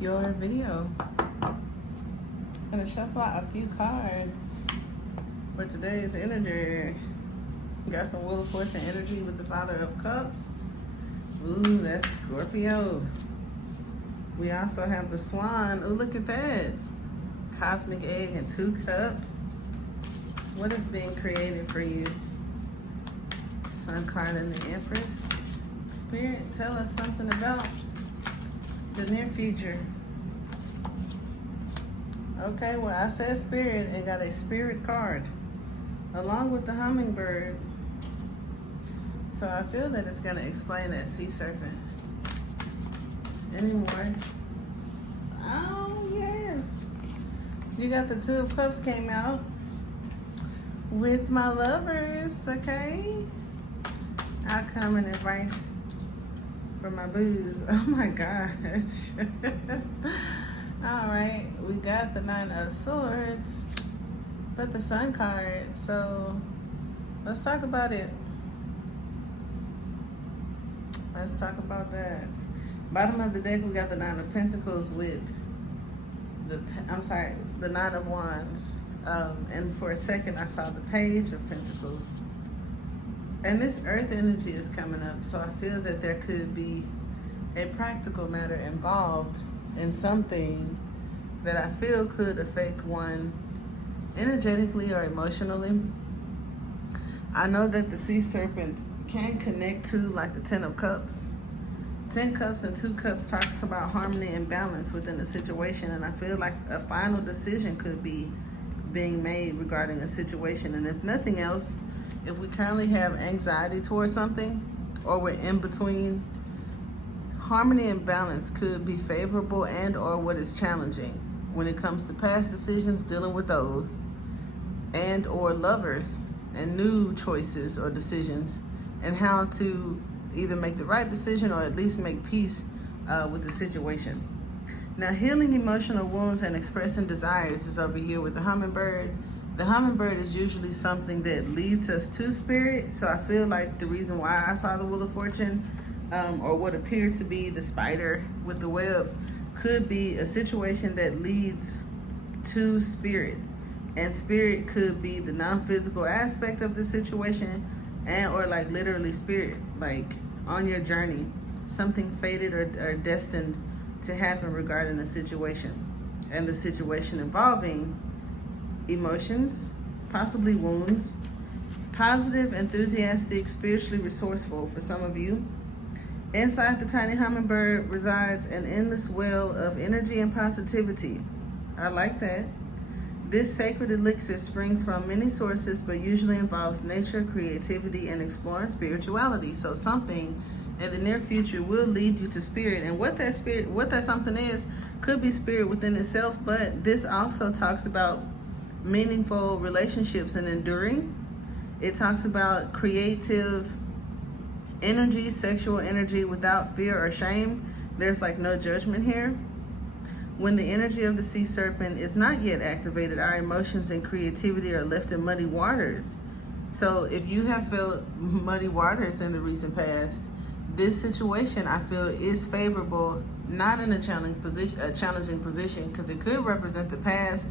your video. I'm gonna shuffle out a few cards for today's energy. Got some Wheel of Fortune energy with the Father of Cups. Ooh, that's Scorpio. We also have the Swan. Ooh, look at that. Cosmic Egg and 2 cups. What is being created for you? Sun card and the Empress. Spirit, tell us something about the near future. Okay, well, I said Spirit and got a Spirit card along with the Hummingbird. So I feel that it's going to explain that sea serpent. Any more? Oh, yes. You got the 2 of Cups came out with my lovers, okay? Outcome and advice for my booze. Oh my gosh. All right, we got the 9 of Swords, but the Sun card. So let's talk about it. Let's talk about that. Bottom of the deck, we got the 9 of Pentacles with the 9 of Wands. And for a second, I saw the Page of Pentacles. And this Earth energy is coming up, so I feel that there could be a practical matter involved in something that I feel could affect one energetically or emotionally. I know that the sea serpent can connect to like the 10 of Cups. 10 cups and 2 cups talks about harmony and balance within the situation, and I feel like a final decision could be being made regarding a situation. And if nothing else, if we currently have anxiety towards something or we're in between, harmony and balance could be favorable and or what is challenging when it comes to past decisions, dealing with those, and or lovers and new choices or decisions, and how to either make the right decision or at least make peace with the situation. Now, healing emotional wounds and expressing desires is over here with the Hummingbird. The Hummingbird is usually something that leads us to Spirit, so I feel like the reason why I saw the Wheel of Fortune or what appeared to be the spider with the web could be a situation that leads to Spirit. And Spirit could be the non-physical aspect of the situation, and or like literally Spirit, like on your journey, something fated or destined to happen regarding a situation, and the situation involving emotions, possibly wounds, positive, enthusiastic, spiritually resourceful for some of you. Inside the tiny hummingbird resides an endless well of energy and positivity. I like that. This sacred elixir springs from many sources, but usually involves nature, creativity, and exploring spirituality. So something in the near future will lead you to Spirit. And what that something is, could be Spirit within itself, but this also talks about meaningful relationships and enduring. It talks about creative energy, sexual energy without fear or shame. There's like no judgment here. When the energy of the sea serpent is not yet activated, our emotions and creativity are left in muddy waters. So if you have felt muddy waters in the recent past, this situation I feel is favorable, not in a challenging position, because it could represent the past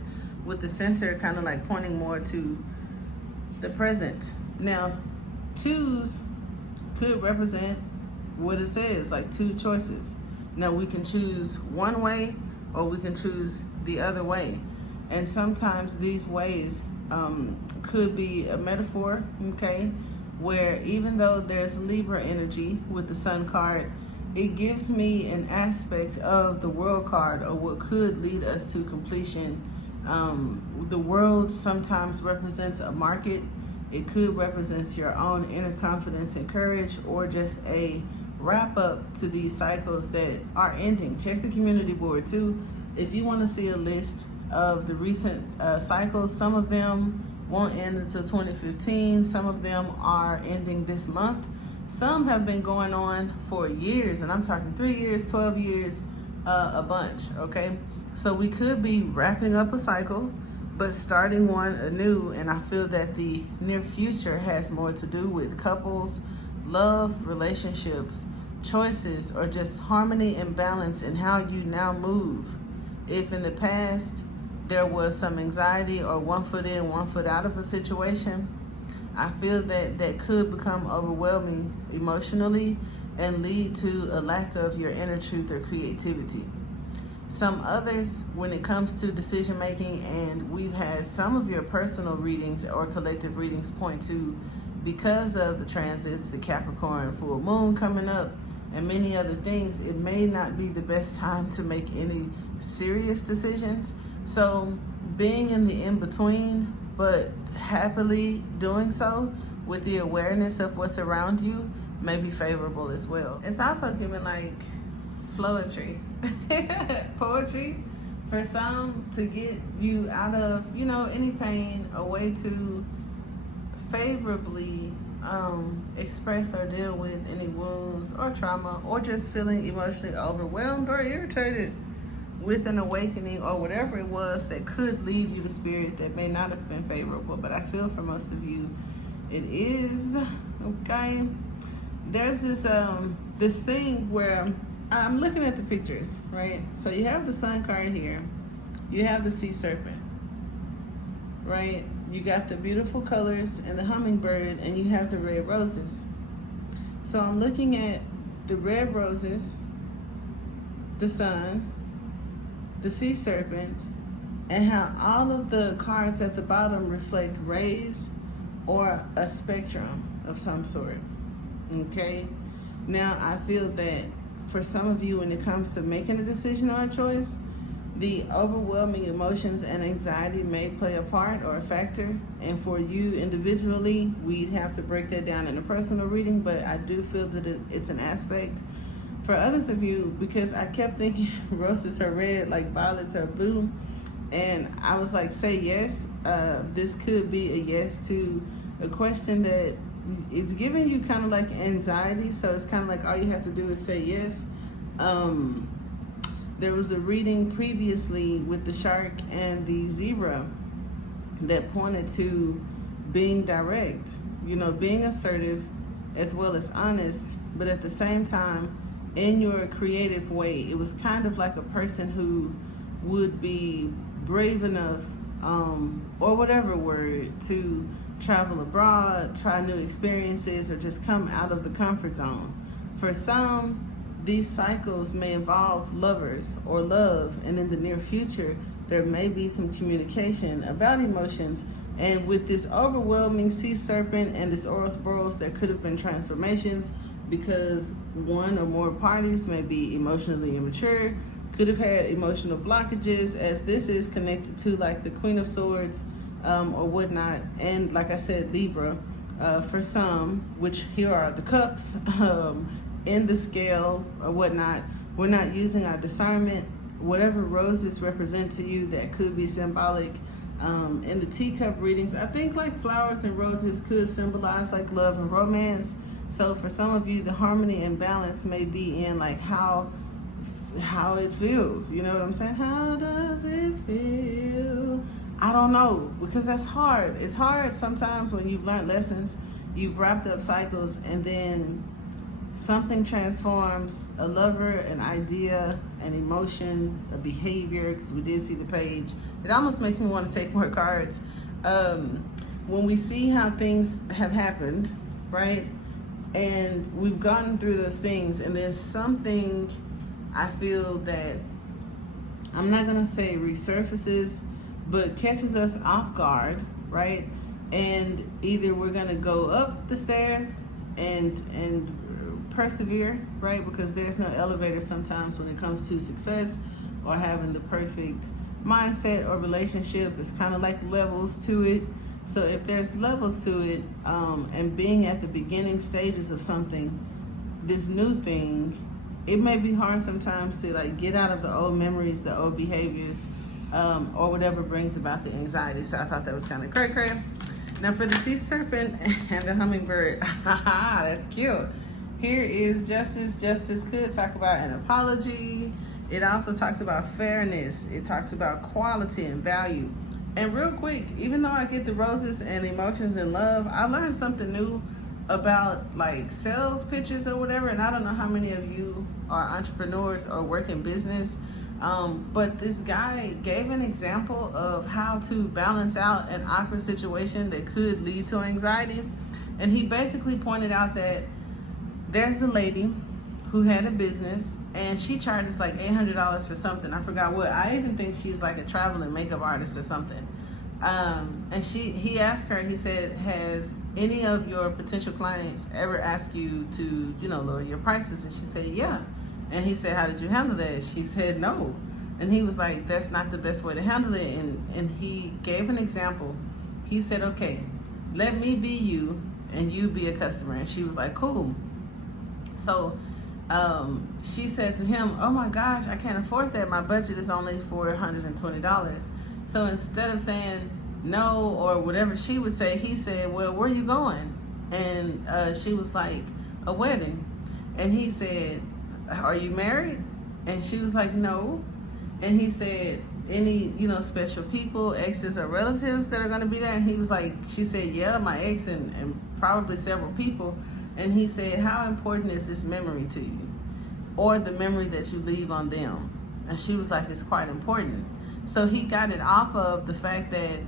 with the center kind of like pointing more to the present. Now, 2s could represent what it says, like 2 choices. Now we can choose one way or we can choose the other way. And sometimes these ways could be a metaphor, okay? Where even though there's Libra energy with the Sun card, it gives me an aspect of the World card or what could lead us to completion. The world sometimes represents a market. It could represent your own inner confidence and courage, or just a wrap up to these cycles that are ending. Check the community board too. If you want to see a list of the recent cycles, some of them won't end until 2015. Some of them are ending this month. Some have been going on for years, and I'm talking 3 years, 12 years, a bunch, okay? So we could be wrapping up a cycle, but starting one anew, and I feel that the near future has more to do with couples, love, relationships, choices or just harmony and balance in how you now move. If in the past there was some anxiety or 1 foot in, 1 foot out of a situation, I feel that that could become overwhelming emotionally and lead to a lack of your inner truth or creativity. Some others, when it comes to decision making, and we've had some of your personal readings or collective readings point to, because of the transits, the Capricorn full moon coming up, and many other things, it may not be the best time to make any serious decisions. So being in the in-between, but happily doing so with the awareness of what's around you, may be favorable as well. It's also giving like poetry for some, to get you out of, you know, any pain, a way to favorably express or deal with any wounds or trauma, or just feeling emotionally overwhelmed or irritated with an awakening or whatever it was that could lead you to spirit that may not have been favorable. But I feel for most of you it is. Okay, there's this this thing where I'm looking at the pictures, right? So you have the sun card here, you have the sea serpent, right? You got the beautiful colors and the hummingbird, and you have the red roses. So I'm looking at the red roses, the sun, the sea serpent, and how all of the cards at the bottom reflect rays or a spectrum of some sort. Okay, now I feel that for some of you, when it comes to making a decision or a choice, the overwhelming emotions and anxiety may play a part or a factor. And for you individually, we'd have to break that down in a personal reading, but I do feel that it's an aspect. For others of you, because I kept thinking roses are red, like violets are blue, and I was like, say yes. This could be a yes to a question that it's giving you kind of like anxiety. So it's kind of like all you have to do is say yes. There was a reading previously with the shark and the zebra that pointed to being direct, you know, being assertive as well as honest, but at the same time in your creative way. It was kind of like a person who would be brave enough, or whatever word, to travel abroad, try new experiences, or just come out of the comfort zone. For some, these cycles may involve lovers or love, and in the near future, there may be some communication about emotions. And with this overwhelming sea serpent and this Ouroboros, there could have been transformations, because one or more parties may be emotionally immature, could have had emotional blockages, as this is connected to like the Queen of Swords or whatnot. And like I said, Libra, for some, which here are the cups in the scale or whatnot, we're not using our discernment. Whatever roses represent to you, that could be symbolic. In the teacup readings, I think like flowers and roses could symbolize like love and romance. So for some of you, the harmony and balance may be in like how it feels. You know what I'm saying? How does it feel? I don't know, because that's hard. It's hard sometimes when you've learned lessons, you've wrapped up cycles, and then something transforms, a lover, an idea, an emotion, a behavior, because we did see the page. It almost makes me want to take more cards. When we see how things have happened, right? And we've gotten through those things, and there's something I feel that, I'm not gonna say resurfaces, but catches us off guard, right? And either we're gonna go up the stairs and persevere, right? Because there's no elevator sometimes when it comes to success or having the perfect mindset or relationship. It's kind of like levels to it. So if there's levels to it, and being at the beginning stages of something, this new thing, it may be hard sometimes to like get out of the old memories, the old behaviors, or whatever brings about the anxiety. So I thought that was kind of cray. Now for the sea serpent and the hummingbird, that's cute. Here is justice. Justice could talk about an apology. It also talks about fairness. It talks about quality and value. And real quick, even though I get the roses and emotions and love, I learned something new about like sales pitches or whatever, and I don't know how many of you are entrepreneurs or work in business, but this guy gave an example of how to balance out an awkward situation that could lead to anxiety. And he basically pointed out that there's a lady who had a business and she charges like $800 for something. I forgot what. I even think she's like a traveling makeup artist or something. And he asked her, he said, has any of your potential clients ever asked you to, lower your prices? And she said, yeah. And he said, how did you handle that? She said, no. And he was like, that's not the best way to handle it. And he gave an example. He said, okay, let me be you and you be a customer. And she was like, cool. So she said to him, oh my gosh, I can't afford that. My budget is only $420. So instead of saying no or whatever she would say, he said, well, where are you going? And she was like, a wedding. And he said, are you married? And she was like, no. And he said, any, special people, exes or relatives that are going to be there? And he was like, she said, yeah, my ex and probably several people. And he said, how important is this memory to you? Or the memory that you leave on them? And she was like, it's quite important. So he got it off of the fact that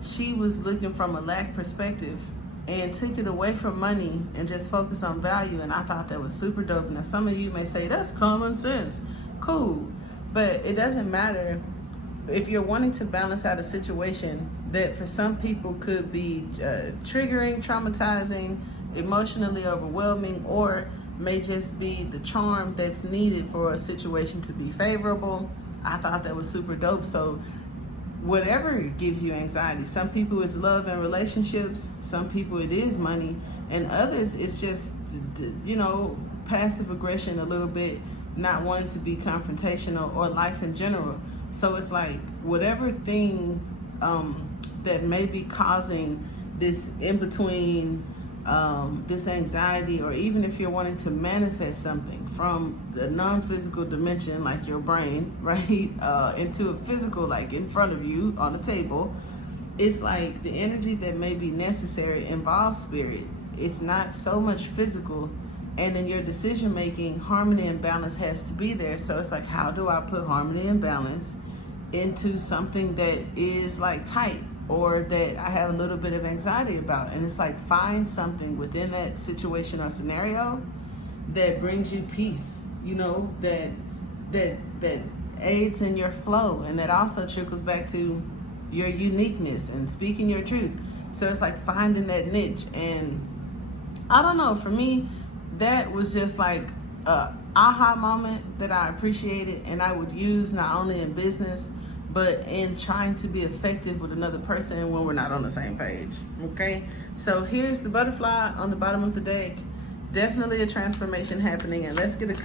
she was looking from a lack perspective and took it away from money and just focused on value. And I thought that was super dope. Now, some of you may say, that's common sense. Cool. But it doesn't matter if you're wanting to balance out a situation that for some people could be triggering, traumatizing, emotionally overwhelming, or may just be the charm that's needed for a situation to be favorable. I thought that was super dope. So whatever gives you anxiety, some people it's love and relationships, some people it is money, and others it's just, passive aggression a little bit, not wanting to be confrontational, or life in general. So it's like whatever thing that may be causing this in between, this anxiety, or even if you're wanting to manifest something from the non-physical dimension like your brain, right, into a physical, like in front of you on the table, it's like the energy that may be necessary involves spirit. It's not so much physical. And in your decision making, harmony and balance has to be there. So it's like, how do I put harmony and balance into something that is like tight, or that I have a little bit of anxiety about? And it's like, find something within that situation or scenario that brings you peace, that aids in your flow, and that also trickles back to your uniqueness and speaking your truth. So it's like finding that niche. And I don't know, for me, that was just like a aha moment that I appreciated, and I would use not only in business but in trying to be effective with another person when we're not on the same page. Okay, so here's the butterfly on the bottom of the deck. Definitely a transformation happening. And let's get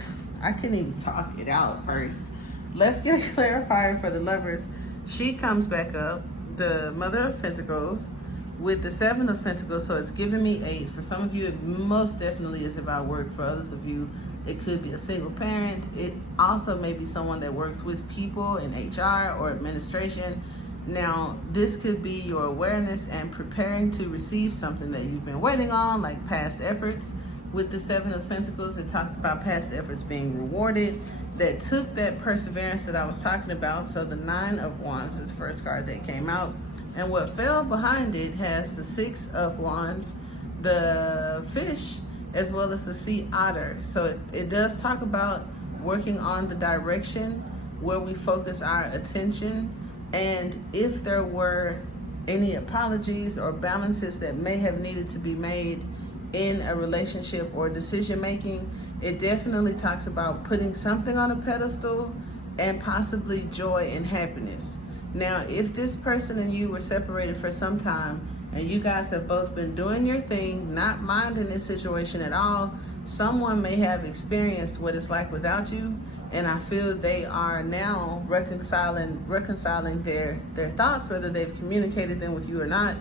I can't even talk it out first. Let's get a clarifier for the lovers. She comes back up, the Mother of Pentacles, with the Seven of Pentacles. So it's giving me 8. For some of you, it most definitely is about work. For others of you, it could be a single parent. It also may be someone that works with people in HR or administration. Now, this could be your awareness and preparing to receive something that you've been waiting on, like past efforts. With the Seven of Pentacles, it talks about past efforts being rewarded that took that perseverance that I was talking about. So the Nine of Wands is the first card that came out. And what fell behind it has the Six of Wands, the fish, as well as the sea otter. So it does talk about working on the direction where we focus our attention, and if there were any apologies or balances that may have needed to be made in a relationship or decision making. It definitely talks about putting something on a pedestal and possibly joy and happiness. Now, if this person and you were separated for some time and you guys have both been doing your thing, not minding this situation at all, someone may have experienced what it's like without you, and I feel they are now reconciling their thoughts, whether they've communicated them with you or not,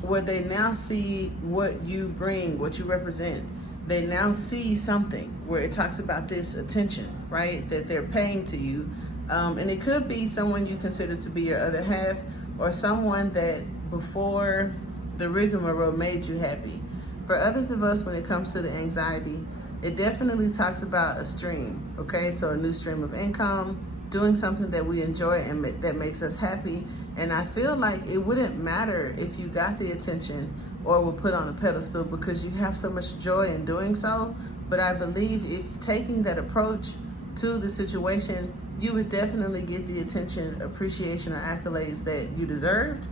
where they now see what you bring, what you represent. They now see something where it talks about this attention, right, that they're paying to you. And it could be someone you consider to be your other half, or someone that before the rigmarole made you happy. For others of us, when it comes to the anxiety, it definitely talks about a stream, okay? So a new stream of income, doing something that we enjoy and that makes us happy. And I feel like it wouldn't matter if you got the attention or were put on a pedestal because you have so much joy in doing so. But I believe if taking that approach to the situation, you would definitely get the attention, appreciation, or accolades that you deserved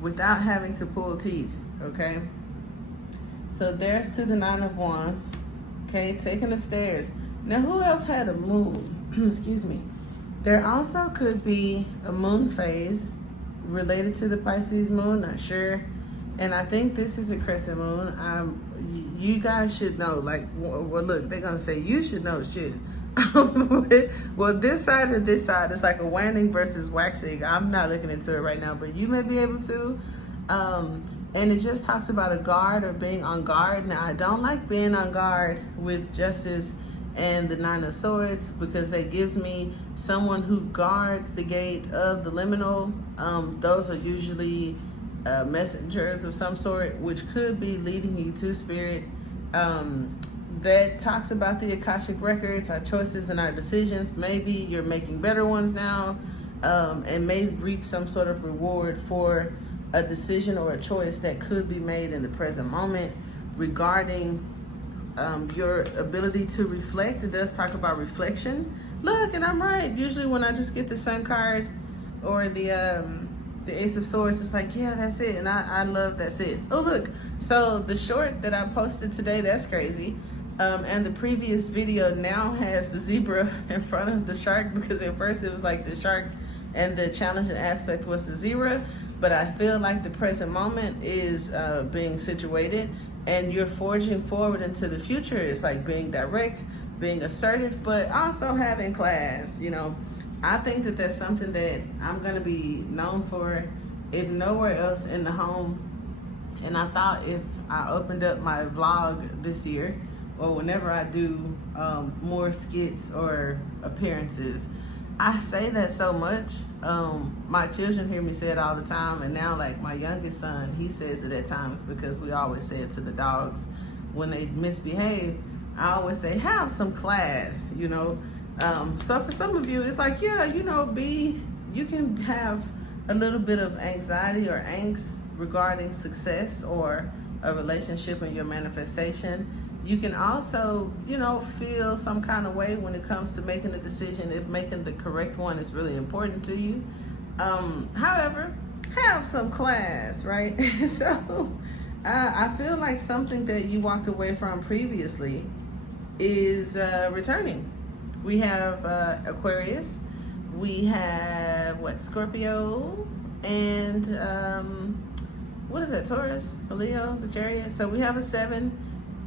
without having to pull teeth, okay? So there's to the Nine of Wands, okay, taking the stairs. Now, who else had a moon? Excuse me. There also could be a moon phase related to the Pisces moon, not sure. And I think this is a crescent moon. You guys should know, like, well, look, they're gonna say you should know shit. Well, this side or this side, it's like a waning versus waxing. I'm not looking into it right now, but you may be able to. And it just talks about a guard or being on guard. Now, I don't like being on guard with Justice and the Nine of Swords because that gives me someone who guards the gate of the liminal. Those are usually messengers of some sort, which could be leading you to spirit. That talks about the Akashic records, our choices and our decisions. Maybe you're making better ones now, and may reap some sort of reward for a decision or a choice that could be made in the present moment regarding your ability to reflect. It does talk about reflection. Look, and I'm right. Usually when I just get the Sun card or the Ace of Swords, it's like, yeah, that's it. And I love that's it. Oh, look. So the short that I posted today, that's crazy. And the previous video now has the zebra in front of the shark because at first it was like the shark and the challenging aspect was the zebra. But I feel like the present moment is being situated and you're forging forward into the future. It's like being direct, being assertive, but also having class, you know. I think that that's something that I'm gonna be known for, if nowhere else in the home. And I thought if I opened up my vlog this year, or whenever I do more skits or appearances, I say that so much. My children hear me say it all the time, and now like my youngest son, he says it at times because we always say it to the dogs when they misbehave. I always say, have some class, you know. So for some of you, it's like, yeah, you know, you can have a little bit of anxiety or angst regarding success or a relationship and your manifestation. You can also, you know, feel some kind of way when it comes to making a decision if making the correct one is really important to you. However, have some class, right? So I feel like something that you walked away from previously is returning. We have Aquarius, we have Scorpio, and what is that, Taurus, Leo, the Chariot. So we have a 7,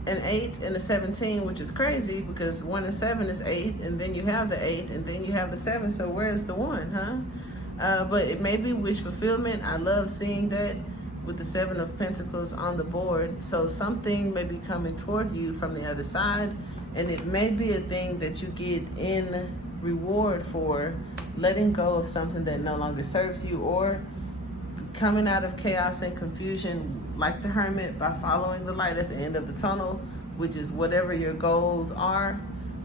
an 8, and a 17, which is crazy because 1 and 7 is 8, and then you have the 8, and then you have the 7. So where's the 1, huh? But it may be wish fulfillment. I love seeing that with the 7 of Pentacles on the board. So something may be coming toward you from the other side, and it may be a thing that you get in reward for letting go of something that no longer serves you, or coming out of chaos and confusion like the Hermit by following the light at the end of the tunnel, which is whatever your goals are.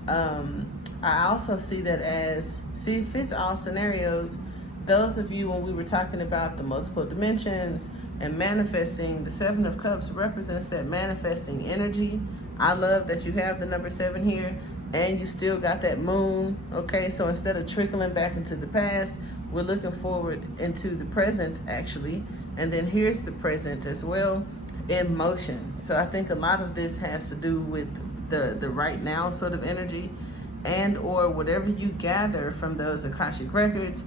I also see that as, see, it fits all scenarios. Those of you, when we were talking about the multiple dimensions and manifesting, the 7 of Cups represents that manifesting energy. I love that you have the number 7 here and you still got that moon, okay? So instead of trickling back into the past, we're looking forward into the present, actually. And then here's the present as well in motion. So I think a lot of this has to do with the right now sort of energy, and or whatever you gather from those Akashic records,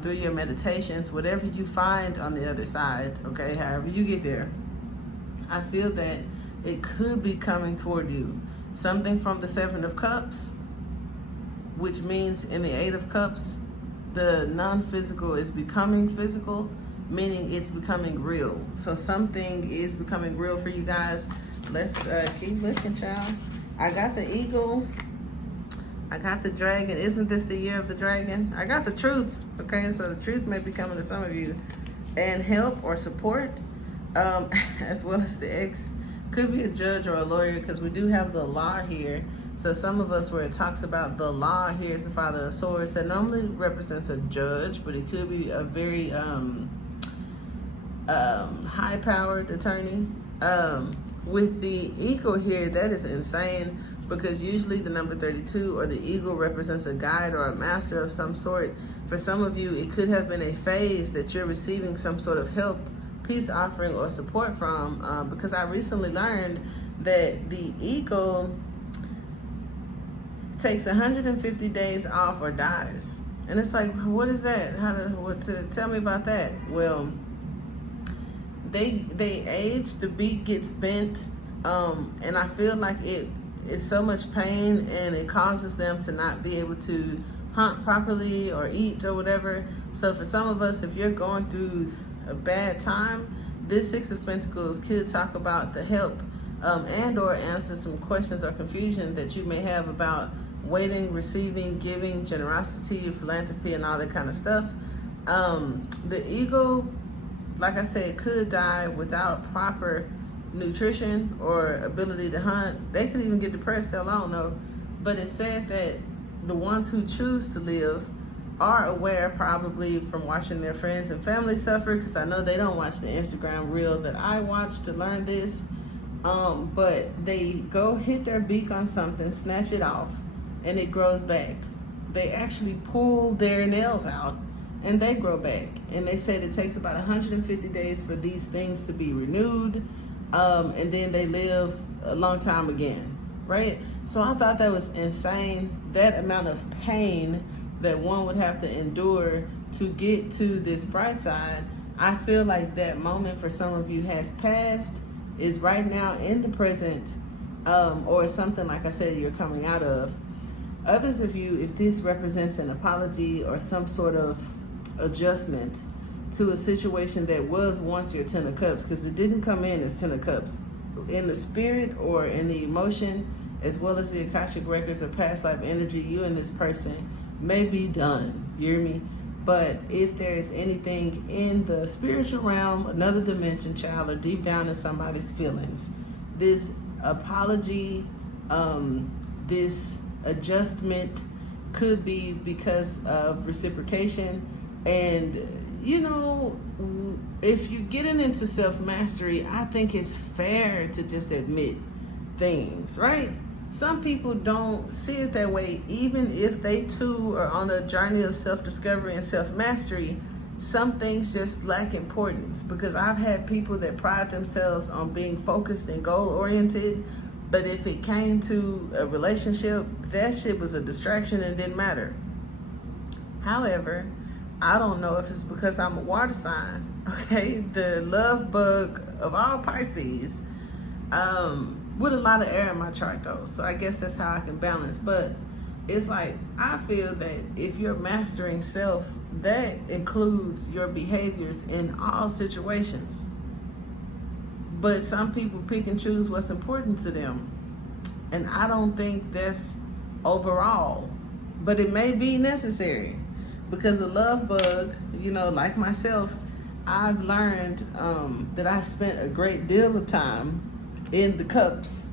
through your meditations, whatever you find on the other side, okay, however you get there. I feel that it could be coming toward you. Something from the 7 of Cups, which means in the 8 of Cups, the non-physical is becoming physical, meaning it's becoming real. So something is becoming real for you guys. Let's keep looking, child. I got the eagle. I got the dragon. Isn't this the year of the dragon? I got the truth. Okay, so the truth may be coming to some of you. And help or support, as well as the X. Could be a judge or a lawyer, because we do have the law here. So some of us, where it talks about the law, here is the Father of Swords. That normally represents a judge, but it could be a very high-powered attorney. With the eagle here, that is insane, because usually the number 32 or the eagle represents a guide or a master of some sort. For some of you, it could have been a phase that you're receiving some sort of help, peace offering, or support from, because I recently learned that the eagle takes 150 days off or dies. And it's like, what is that? Tell me about that? Well, they age, the beak gets bent, and I feel like it's so much pain, and it causes them to not be able to hunt properly or eat or whatever. So for some of us, if you're going through a bad time, this Six of Pentacles could talk about the help and or answer some questions or confusion that you may have about waiting, receiving, giving, generosity, philanthropy, and all that kind of stuff. The eagle, like I said, could die without proper nutrition or ability to hunt. They could even get depressed, hell, I don't know. But it's said that the ones who choose to live are aware, probably from watching their friends and family suffer, because I know they don't watch the Instagram reel that I watch to learn this. But they go hit their beak on something, snatch it off, and it grows back. They actually pull their nails out and they grow back. And they said it takes about 150 days for these things to be renewed, and then they live a long time again, right? So I thought that was insane, that amount of pain that one would have to endure to get to this bright side. I feel like that moment for some of you has passed, is right now in the present, or something, like I said, you're coming out of. Others of you, if this represents an apology or some sort of adjustment to a situation that was once your Ten of Cups, because it didn't come in as Ten of Cups, in the spirit or in the emotion, as well as the Akashic records or past life energy, you and this person may be done, you hear me? But if there is anything in the spiritual realm, another dimension, child, or deep down in somebody's feelings, this apology, this adjustment could be because of reciprocation. And you know, if you're getting into self-mastery, I think it's fair to just admit things, right? Some people don't see it that way. Even if they too are on a journey of self-discovery and self-mastery, some things just lack importance, because I've had people that pride themselves on being focused and goal-oriented, but if it came to a relationship, that shit was a distraction and didn't matter. However, I don't know if it's because I'm a water sign, okay? The love bug of all Pisces, with a lot of air in my chart though. So I guess that's how I can balance. But it's like, I feel that if you're mastering self, that includes your behaviors in all situations. But some people pick and choose what's important to them. And I don't think that's overall, but it may be necessary, because the love bug, you know, like myself, I've learned that I spent a great deal of time in the cups,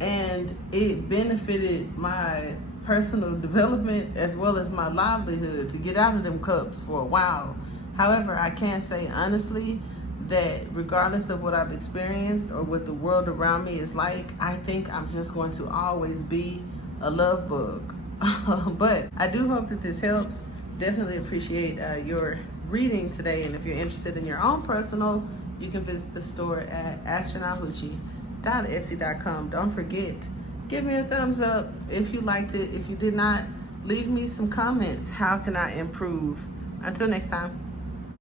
and it benefited my personal development as well as my livelihood to get out of them cups for a while. However, I can say honestly that regardless of what I've experienced or what the world around me is like, I think I'm just going to always be a love bug. But I do hope that this helps. Definitely appreciate your reading today. And if you're interested in your own personal, you can visit the store at astronauthoochie.etsy.com. Don't forget, give me a thumbs up if you liked it. If you did not, leave me some comments. How can I improve? Until next time.